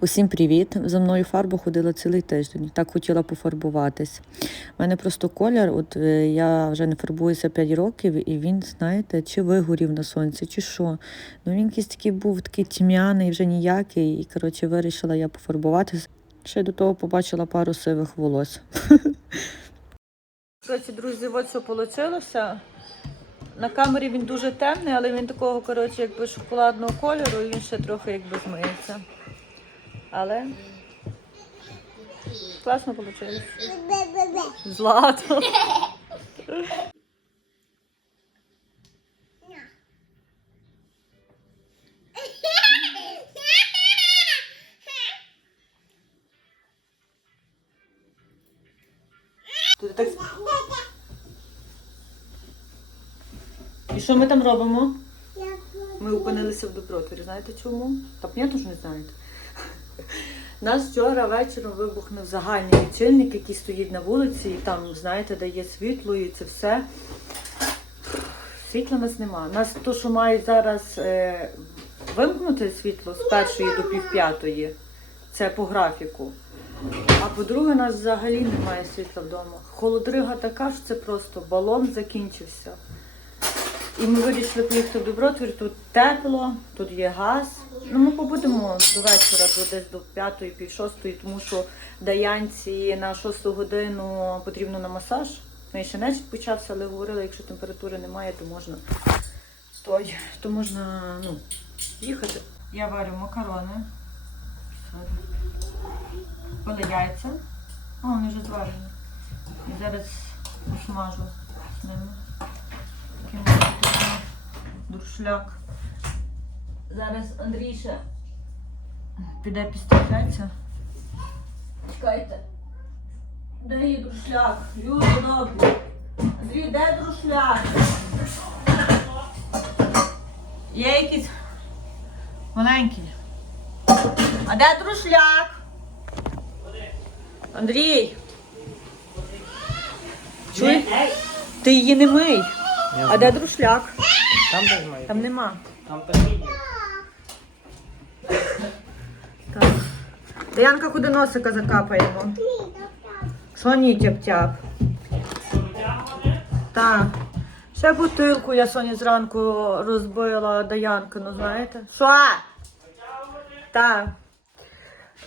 Усім привіт! За мною фарба ходила цілий тиждень. Так хотіла пофарбуватись. У мене просто колір, от е, я вже не фарбуюся 5 років, і він, знаєте, чи вигорів на сонці, чи що. Ну він якийсь такий був такий тьмяний, вже ніякий. І коротше вирішила я пофарбуватись. Ще до того побачила пару сивих волос. Коротше, друзі, от що вийшло. На камері він дуже темний, але він такого, коротше, якби шоколадного кольору, і він ще трохи якби змиється. Але класно вийшло. Злато. Тут так... І що ми там робимо? Ми опинилися в Добротворі. Знаєте чому? Та понятно, що не знаєте. Нас вчора вечором вибухнув загальний лічильник, який стоїть на вулиці, і там, знаєте, дає світло і це все. Світла нас нема. Нас то, що мають зараз е, вимкнути світло з першої до півп'ятої, це по графіку. А по-друге, у нас взагалі немає світла вдома. Холодрига така, що це просто балон закінчився. І ми вирішили поїхати в Добротвір, тут тепло, тут є газ. Ну, ми побудемо до вечора, до десь до п'ятої, пів шостої, тому що Даянці на шосту годину потрібно на масаж. Ну, і ще не почався, але говорили, якщо температури немає, то можна той, то можна ну, їхати. Я варю макарони. Купили яйця. О, вони вже зварені. І зараз посмажу з ними. Таким дуршляк. Зараз Андрій ще піде підставляться. Чекайте. Де є друшляк? Люди добрі. Андрій, де друшляк? Є якийсь маленький. А де друшляк? Андрій. Чуй? Ти її не мий. А де друшляк? Там. Там нема. Там посидіть. Так. Даянка куди носика закапаємо. Соні тяп-тяп. Так. Ще бутилку я Соні зранку розбила Даянка, ну знаєте. Що? Так.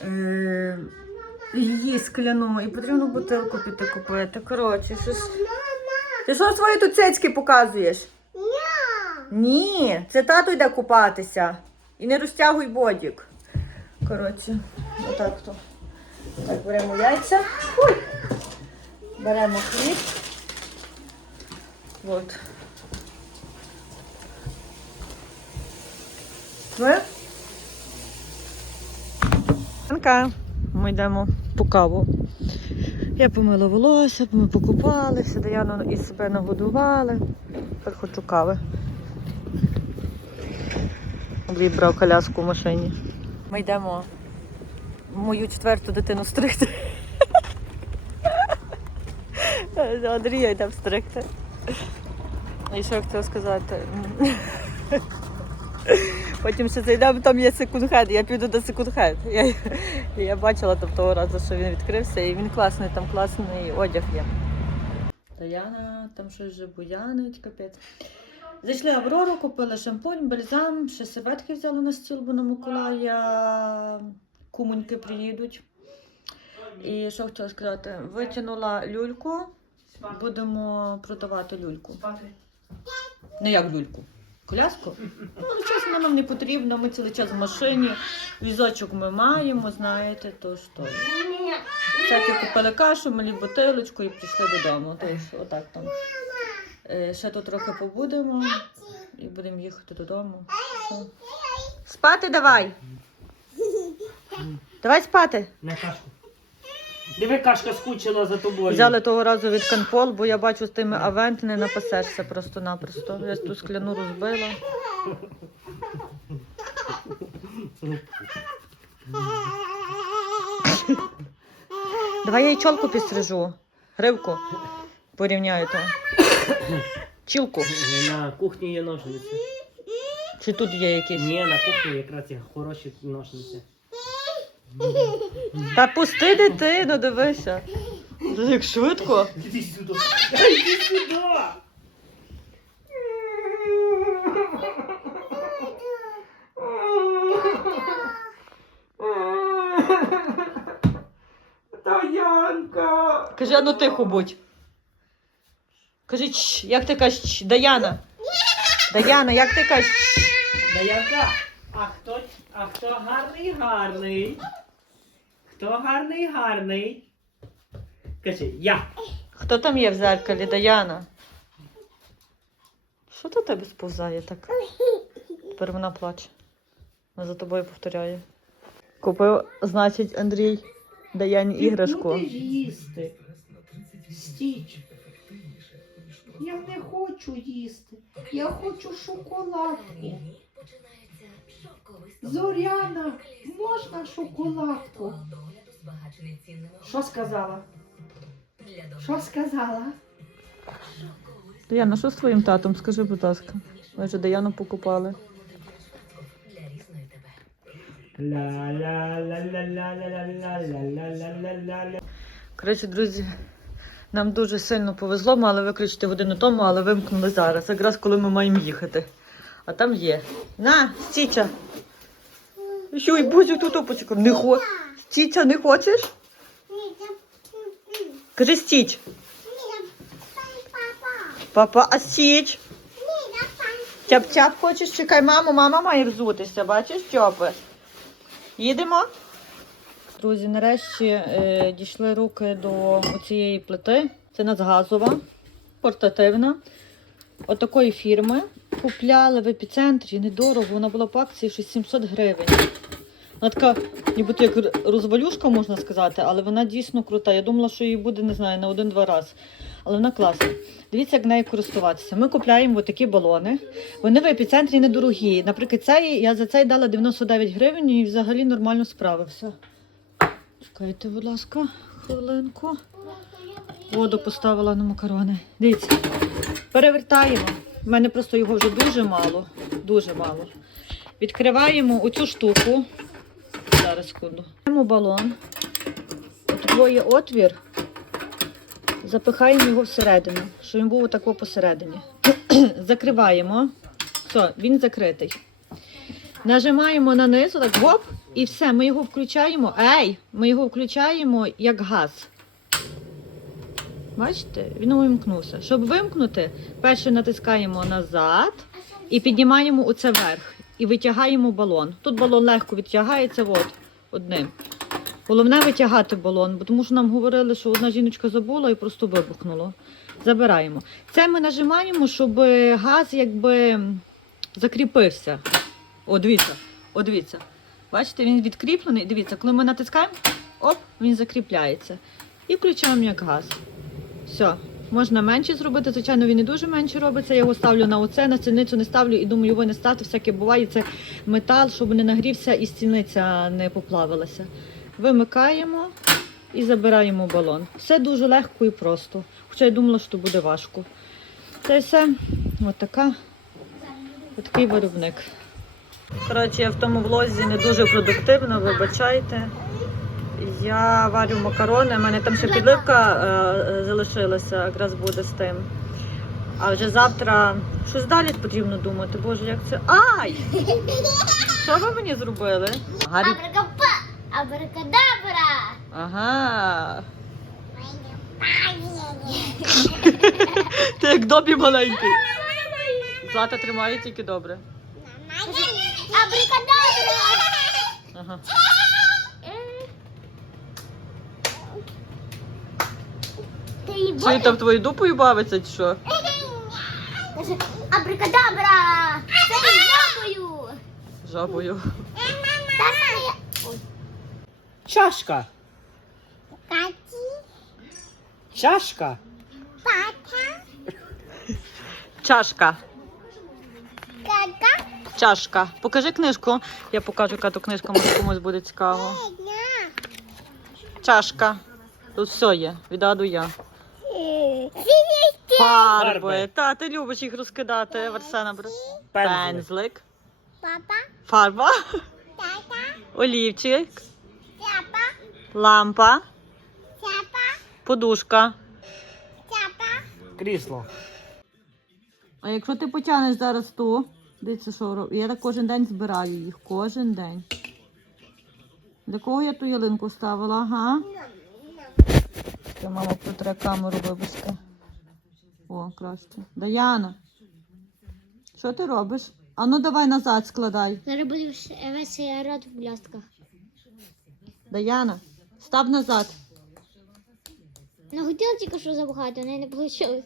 Е, її скляну і потрібно бутилку піти купити. Коротше, щось. Ти що свої тут цецьки показуєш? Ні, це тато йде купатися. І не розтягуй бодік. Коротше, отак то. Так, беремо яйця. Ой. Беремо хліб. От. Анка. Ми йдемо по каву. Я помила волосся, ми покупалися, Даяну і себе нагодували. Тепер хочу кави. Андрій брав коляску в машині. Ми йдемо мою четверту дитину стригти. Андрія йдемо стригти. І що я хотіла сказати? Потім ще зайдемо, там є секунд-хенд, я піду до секунд-хенд. Я, я бачила там того разу, що він відкрився, і він класний, там класний одяг є. Таяна там щось вже буянить, капець. Зайшли Аврору, купили шампунь, бальзам, ще серветки взяли на стіл, бо на Миколая кумоньки приїдуть. І що хотіла сказати? Витягнула люльку, будемо продавати люльку. Ну як люльку? Коляску? Ну, чесно, нам не потрібно, ми цілий час в машині, візочок ми маємо, знаєте, то що. Всякі купили кашу, малі бутилочку і пішли додому. Тож, отак там. Е, Ще тут трохи побудемо і будемо їхати додому. Спати давай. Давай спати. На кашку. Диви, кашка скучила за тобою. Взяли того разу від канпол, бо я бачу з тими авент не напасешся просто-напросто. Я ту скляну розбила. Давай я їй чолку підстрижу. Гривку порівняю то. Чілку. На кухні є ножниці. Чи тут є якісь? Ні, на кухні якраз є хороші ножниці. Та пусти дитину, дивися. Це як швидко. Іди сюди. Іди сюди. Таянка. Кажи, а ну тихо будь. Кажи, «Чш», як ти кажеш, «Чш», Даяна. Даяна, як ти кажеш? «Чш»? Таянка. А хто, а хто гарний гарний? Хто гарний гарний? Кажи, я. Хто там є в зеркалі, Даяна? Що то тебе сповзає так? Тепер вона плаче. Вона за тобою повторяє. Купив, значить, Андрій Даяні іграшку. Будеш їсти. Стіч. Я не хочу їсти. Я хочу шоколадку. Зоряна, можна шоколадку? Що сказала? Що сказала? Даяна, що з твоїм татом? Скажи, будь ласка. Ми вже Даяну покупали. Коротше, друзі, нам дуже сильно повезло, мали виключити годину тому, але вимкнули зараз, якраз коли ми маємо їхати. А там є. На, Січа! Що, і бузю тут почекав. Не хо... Стіча, не хочеш? Кажи стіч. Папа, а стіч? Чап-чап хочеш? Чекай, маму, мама має взутися, бачиш, чопи. Їдемо? Друзі, нарешті е, дійшли руки до цієї плити. Це нацгазова, портативна. Отакої фірми. Купляли в епіцентрі недорого, вона була по акції щось 700 гривень. Вона така, нібито як розвалюшка, можна сказати, але вона дійсно крута. Я думала, що її буде, не знаю, на один-два рази. Але вона класна. Дивіться, як нею користуватися. Ми купляємо такі балони. Вони в епіцентрі недорогі. Наприклад, цей, я за цей дала 99 гривень і взагалі нормально справився. Чекайте, будь ласка, хвилинку. Воду поставила на макарони. Дивіться, перевертаємо. У мене просто його вже дуже мало. Дуже мало. Відкриваємо оцю штуку. Зараз секунду. Беремо балон. От двоє отвір. Запихаємо його всередину, щоб він був отако посередині. Закриваємо. Все, він закритий. Нажимаємо на низ, отак гоп, і все, ми його включаємо. Ей! Ми його включаємо як газ. Бачите, він увімкнувся. Щоб вимкнути, перше натискаємо назад і піднімаємо оце вверх. І витягаємо балон. Тут балон легко відтягається от, одним. Головне витягати балон, бо тому що нам говорили, що одна жіночка забула і просто вибухнуло. Забираємо. Це ми нажимаємо, щоб газ якби закріпився. О, дивіться, о, дивіться. Бачите, він відкріплений. Дивіться, коли ми натискаємо, оп, він закріпляється. І включаємо як газ. Все. Можна менше зробити, звичайно, він не дуже менше робиться. Я його ставлю на оце, на стільницю не ставлю і думаю, його не стати. Всяке буває. Це метал, щоб не нагрівся і стільниця не поплавилася. Вимикаємо і забираємо балон. Все дуже легко і просто. Хоча я думала, що буде важко. Це все. От така, такий виробник. Коротше, я в тому влозі не дуже продуктивно, вибачайте. Я варю макарони, у мене там ще підливка е, залишилася, якраз буде з тим. А вже завтра щось далі потрібно думати. Боже, як це. Ай! Що ви мені зробили? Гарі... Абракапа! Абракадабра! Ага. Ти як добі маленький. Злата тримає тільки добре. Абракадабра! Ага. Її там твою дупою бавиться, чи що? Каже, Абракадабра! Це жабою! Жабою. Чашка. Каті, Чашка. пата, Чашка. кака, Чашка. Покажи книжку. Я покажу, яка то книжка, може комусь буде цікаво. Чашка. Тут все є. Від А до Я. Фарби. Фарби. Та, ти любиш їх розкидати, Варсена. бра- Пензлик. Пензлик. папа, Фарба. тата, Олівчик. я, лампа, Чапа. подушка. Чапа. Крісло. А якщо ти потягнеш зараз ту, дивіться, що роблю. Я так кожен день збираю їх. Кожен день. Для кого я ту ялинку ставила? Ага. Це мама протре камеру вибачте. О, краще. Даяна. Що ти робиш? А ну давай назад складай. Зараз буду весь рот в блістках. Даяна, став назад. Не хотіла тільки що забагато, але не вийшло.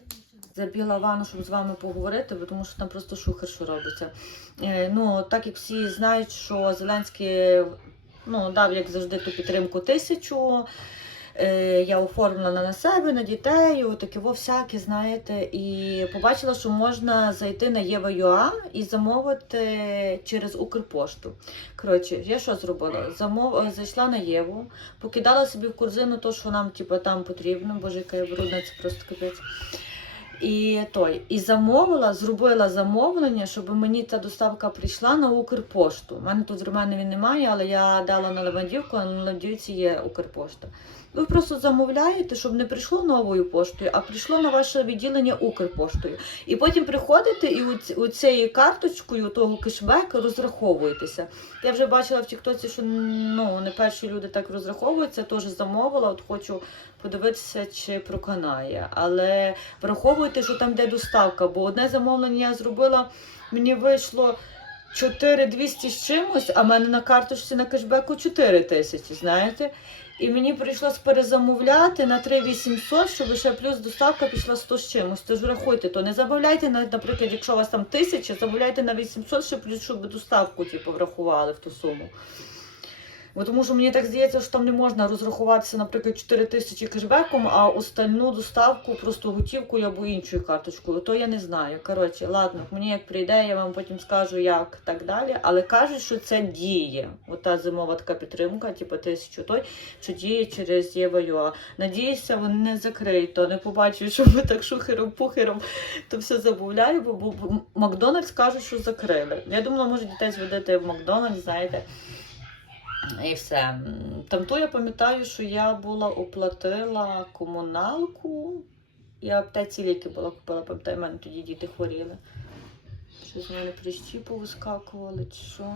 Забігла ванну, щоб з вами поговорити, бо тому що там просто шухер, що робиться. Е, ну, так як всі знають, що Зеленський ну, дав, як завжди, ту підтримку тисячу. Е, я оформлена на себе, на дітей, таке во всяке, знаєте. І побачила, що можна зайти на Єва.ua і замовити через Укрпошту. Коротше, я що зробила? Замов... е, Зайшла на Єву, покидала собі в корзину то, що нам типу, там потрібно, боже, яка я брудна, це просто капець. І той, і замовила, зробила замовлення, щоб мені ця доставка прийшла на Укрпошту. У мене тут з Романові немає, але я дала на Левандівку, а на Левандівці є Укрпошта. Ви просто замовляєте, щоб не прийшло новою поштою, а прийшло на ваше відділення Укрпоштою. І потім приходите і оць- оцією карточкою того кешбеку розраховуєтеся. Я вже бачила в Тіктоці, що ну, не перші люди так розраховуються, теж замовила. От хочу подивитися, чи проканає. Але враховуйте, що там йде доставка, бо одне замовлення я зробила, мені вийшло 4200 з чимось, а в мене на карточці на кешбеку 4 тисячі, знаєте. І мені прийшлось перезамовляти на 3800, щоб ще плюс доставка пішла 100 з чимось. Тож врахуйте то. Не замовляйте, наприклад, якщо у вас там 1000, замовляйте на 800, ще плюс, щоб доставку типу, врахували в ту суму. Бо тому що мені так здається, що там не можна розрахуватися, наприклад, 4 тисячі кешбеком, а остальну доставку просто готівкою або іншою карточкою. То я не знаю. Коротше, ладно, мені як прийде, я вам потім скажу, як так далі. Але кажуть, що це діє. Ота зимова така підтримка, типу тисячу той, що діє через Єва.ua. Надіюся, вони не закриють, то не побачу, що ми так шухером-пухером то все забавляю, бо, бо, Макдональдс кажуть, що закрили. Я думала, може дітей зведете в Макдональдс, знаєте. І все. Там то я пам'ятаю, що я була оплатила комуналку. Я аптеці ліки була купила, пам'ятаю, в мене тоді діти хворіли. Щось в мене прищі повискакували, чи що.